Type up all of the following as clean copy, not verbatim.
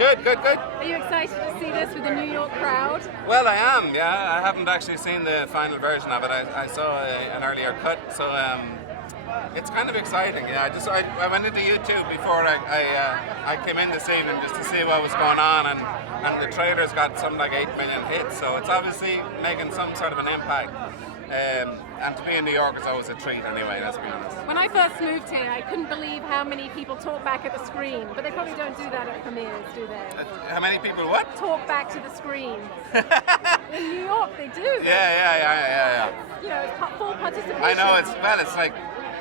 Good, good, good. Are you excited to see this with the New York crowd? Well, I am, yeah. I haven't actually seen the final version of it. I saw an earlier cut, so it's kind of exciting. Yeah, I went into YouTube before I came in this evening just to see what was going on, and the trailer's got something like 8 million hits, so it's obviously making some sort of an impact. And to be in New York is always a treat anyway, let's be honest. When I first moved here, I couldn't believe how many people talk back at the screen, but they probably don't do that at premieres, do they? How many people what? Talk back to the screen. In New York, they do. Yeah. You know, it's full participation. I know, it's like,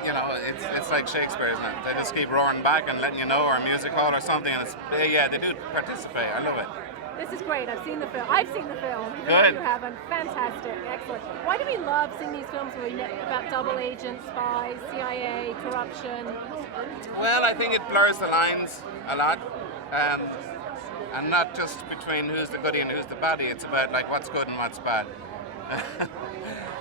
you know, it's like Shakespeare, isn't it? They just keep roaring back and letting you know, or a music hall or something, and they do participate. I love it. This is great. I've seen the film. Good. You haven't. Fantastic. Excellent. Why do we love seeing these films where we know about double agents, spies, CIA, corruption? Well, I think it blurs the lines a lot, and not just between who's the goodie and who's the baddie. It's about like what's good and what's bad.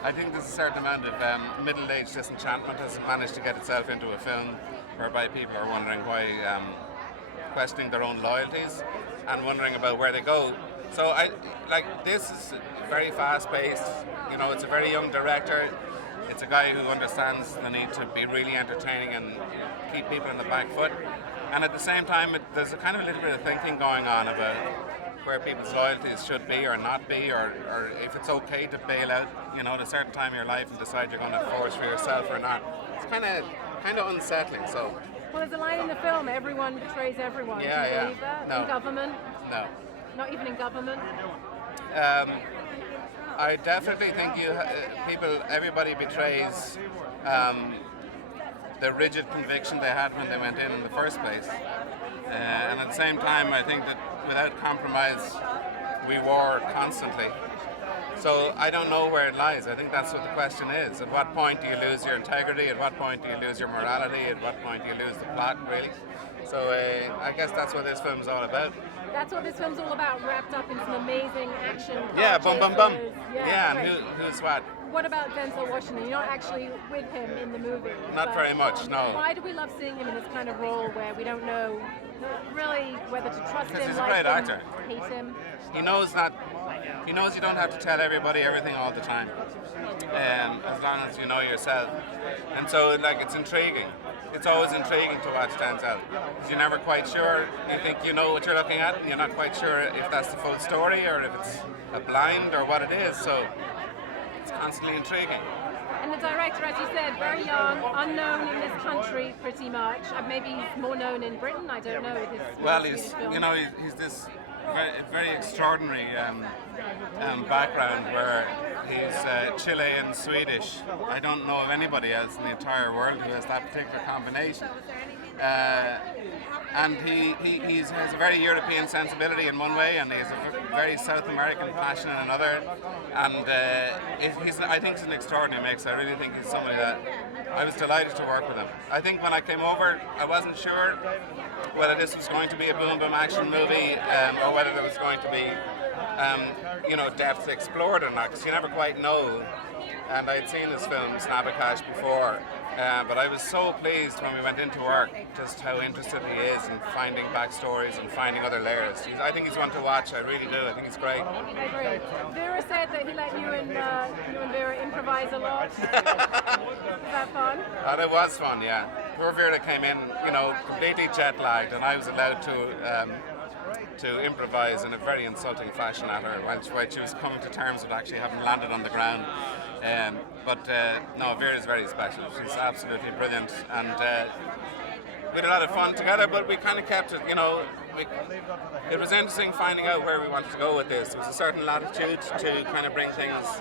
I think there's a certain amount of middle-aged disenchantment has managed to get itself into a film whereby people are wondering why, questioning their own loyalties and wondering about where they go. So this is very fast-paced. You know, it's a very young director. It's a guy who understands the need to be really entertaining and keep people in the back foot. And at the same time, there's a kind of a little bit of thinking going on about where people's loyalties should be or not be, or if it's okay to bail out, you know, at a certain time in your life and decide you're going to forge for yourself or not. It's kind of unsettling. So. Well, there's a line in the film, everyone betrays everyone. Yeah, Do you believe that? No. In government? No. Not even in government? I definitely think everybody betrays the rigid conviction they had when they went in the first place. And at the same time, I think that without compromise, we war constantly. So I don't know where it lies. I think that's what the question is. At what point do you lose your integrity? At what point do you lose your morality? At what point do you lose the plot, really? So I guess that's what this film's all about. That's what this film's all about, wrapped up in some amazing action. Yeah, bum bum bum. Yeah, and who's what? What about Denzel Washington? You're not actually with him in the movie. Not very much, no. Why do we love seeing him in this kind of role where we don't know really whether to trust him, He's a like great him, actor. hate him? He knows you don't have to tell everybody everything all the time, as long as you know yourself. And so, it's intriguing. It's always intriguing to watch Denzel. Because you're never quite sure. You think you know what you're looking at, and you're not quite sure if that's the full story or if it's a blind or what it is. So it's constantly intriguing. And the director, as you said, very young, unknown in this country pretty much. Maybe he's more known in Britain, I don't know. He's this very extraordinary background where he's Chilean Swedish. I don't know of anybody else in the entire world who has that particular combination. And he has a very European sensibility in one way, and he has a very South American passion in another. And I think he's an extraordinary mix. I really think he's somebody that I was delighted to work with him. I think when I came over, I wasn't sure whether this was going to be a boom boom action movie or whether there was going to be depth explored or not, because you never quite know. And I had seen his film Snappakash before, but I was so pleased when we went into work just how interested he is in finding backstories and finding other layers. I think he's one to watch. I really do. I think he's great. I agree. Vera said that he let you and Vera improvise a lot. Was that fun? Oh, it was fun, yeah. Poor Vera came in, completely jet lagged, and I was allowed to improvise in a very insulting fashion at her while she was coming to terms with actually having landed on the ground. No, Vera's very special. She's absolutely brilliant, and we had a lot of fun together, but we kind of kept it, it was interesting finding out where we wanted to go with this. There was a certain latitude to kind of bring things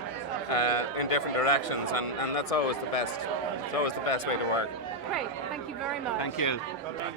in different directions, and that's always the best. It's always the best way to work. Great, thank you very much. Thank you.